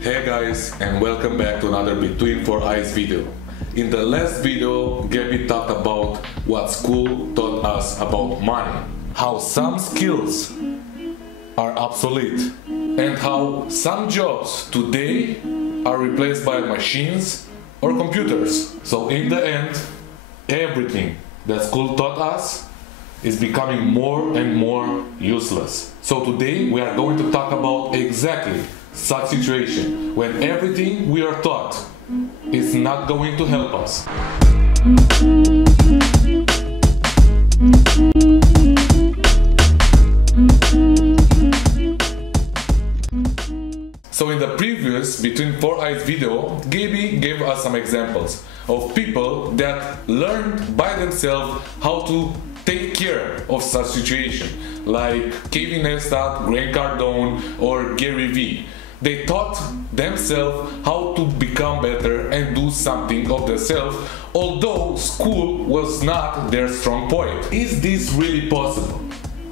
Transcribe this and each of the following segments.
Hey guys, and welcome back to another Between Four Eyes video. In the last video, Gabby talked about what school taught us about money, how some skills are obsolete, and how some jobs today are replaced by machines or computers. So in the end, everything that school taught us is becoming more and more useless. So today we are going to talk about exactly such situation when everything we are taught is not going to help us. So in the previous Between Four Eyes video, Gabby gave us some examples of people that learned by themselves how to take care of such situation, like Kevin Estat, Grant Cardone, or Gary Vee. They taught themselves how to become better and do something of themselves, although school was not their strong point. Is this really possible?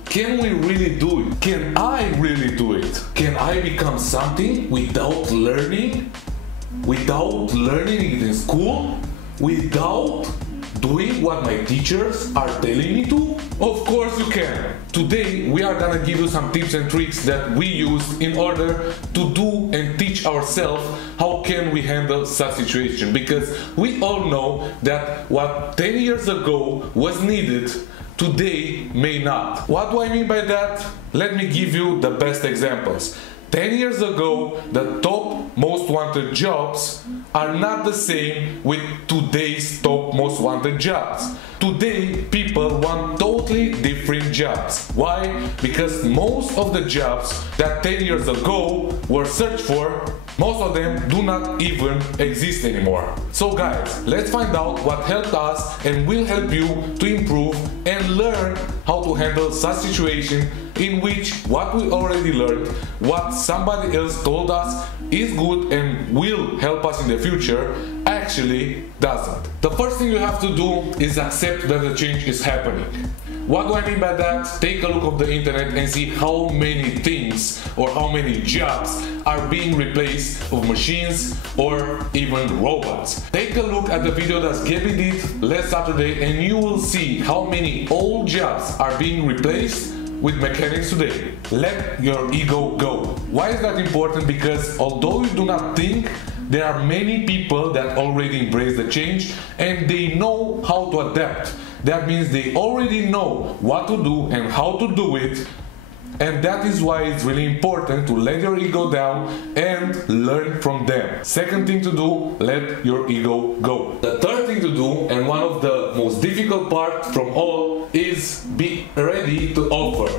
Can we really do it? Can I really do it? Can I become something without learning? Without learning it in school? Without doing what my teachers are telling me to? Of course you can. Today we are gonna give you some tips and tricks that we use in order to do and teach ourselves how can we handle such situation, because we all know that what 10 years ago was needed today may not. What do I mean by that? Let me give you the best examples. 10 years ago, the top most wanted jobs are not the same with today's top most wanted jobs. Today, people want totally different jobs. Why? Because most of the jobs that 10 years ago were searched for, most of them do not even exist anymore. So guys, let's find out what helped us and will help you to improve and learn how to handle such situation in which what we already learned, what somebody else told us is good and will help us in the future, actually doesn't. The first thing you have to do is accept that the change is happening. What do I mean by that? Take a look at the internet and see how many things or how many jobs are being replaced with machines or even robots. Take a look at the video that Gabby did last Saturday and you will see how many old jobs are being replaced with mechanics today. Let your ego go. Why is that important? Because although you do not think, there are many people that already embrace the change and they know how to adapt. That means they already know what to do and how to do it, and that is why it's really important to let your ego down and learn from them. Second thing to do, let your ego go. The third thing to do, and one of the most difficult part from all, is be ready to offer.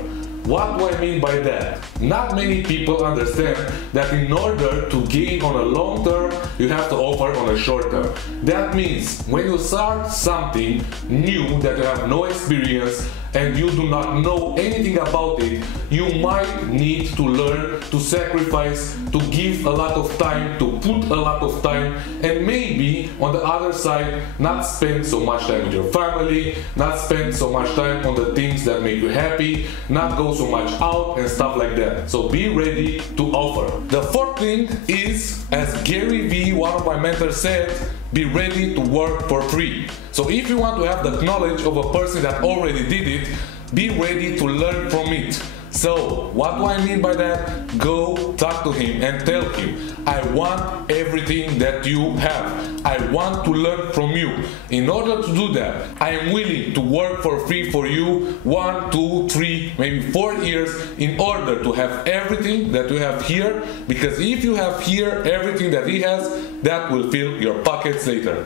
What do I mean by that? Not many people understand that in order to gain on a long term, you have to offer on a short term. That means when you start something new that you have no experience and you do not know anything about it, you might need to learn to sacrifice, to give a lot of time, to put a lot of time, and maybe on the other side, not spend so much time with your family, not spend so much time on the things that make you happy, not go so much out and stuff like that. So be ready to offer. The fourth thing is, as Gary Vee, one of my mentors, said, be ready to work for free. So if you want to have the knowledge of a person that already did it, be ready to learn from it. So what do I mean by that? Go talk to him and tell him, I want everything that you have. I want to learn from you. In order to do that, I am willing to work for free for you 1, 2, 3, maybe 4 years in order to have everything that you have here, because if you have here everything that he has, that will fill your pockets later.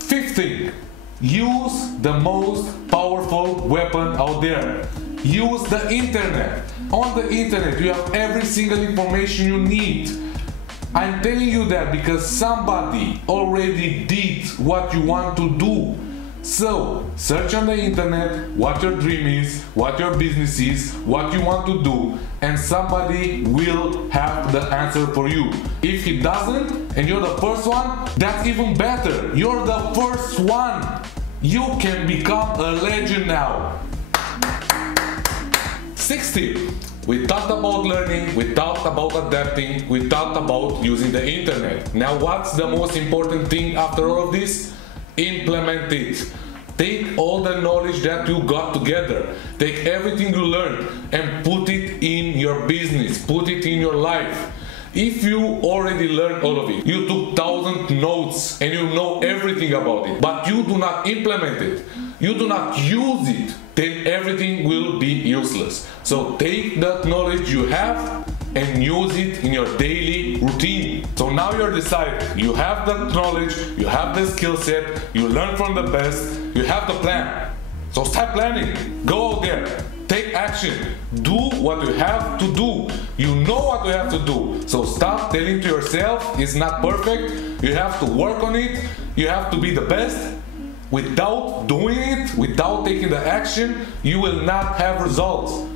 Fifth thing, use the most powerful weapon out there. Use the internet. On the internet you have every single information you need. I'm telling you that because somebody already did what you want to do. So search on the internet what your dream is, what your business is, what you want to do, and somebody will have the answer for you. If he doesn't and you're the first one, that's even better. You're the first one. You can become a legend now. 60. We talked about learning, we talked about adapting, we talked about using the internet. Now what's the most important thing after all of this? Implement it. Take all the knowledge that you got together, take everything you learned and put it in your business, put it in your life. If you already learned all of it, you took 1,000 notes and you know everything about it, but you do not implement it, you do not use it, then everything will be useless. So take that knowledge you have and use it in your daily routine. So now you're decided, you have that knowledge, you have the skill set, you learn from the best, you have the plan. So start planning, go out there, take action, do what you have to do. You know what you have to do. So stop telling to yourself it's not perfect, you have to work on it, you have to be the best. Without doing it, without taking the action, you will not have results.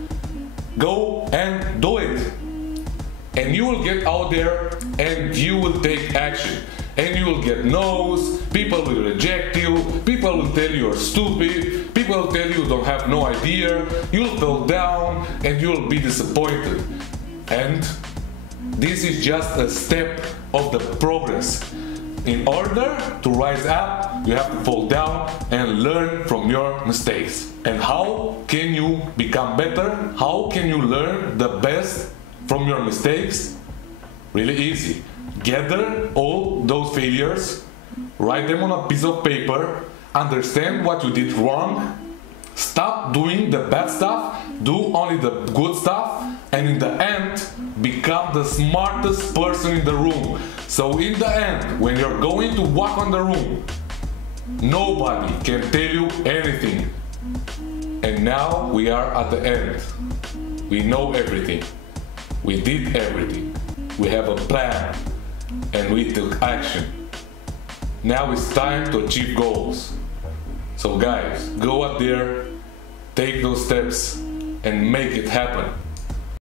Go and do it. And you will get out there and you will take action. And you will get no's, people will reject you, people will tell you you're stupid, people will tell you don't have no idea, you'll fall down and you'll be disappointed. And this is just a step of the progress. In order to rise up, you have to fall down and learn from your mistakes. And how can you become better? How can you learn the best from your mistakes? Really easy. Gather all those failures, write them on a piece of paper, understand what you did wrong, stop doing the bad stuff, do only the good stuff, and in the end, become the smartest person in the room. So in the end, when you're going to walk on the room, nobody can tell you anything. And now we are at the end. We know everything. We did everything. We have a plan. And we took action. Now it's time to achieve goals. So guys, go out there, take those steps and make it happen.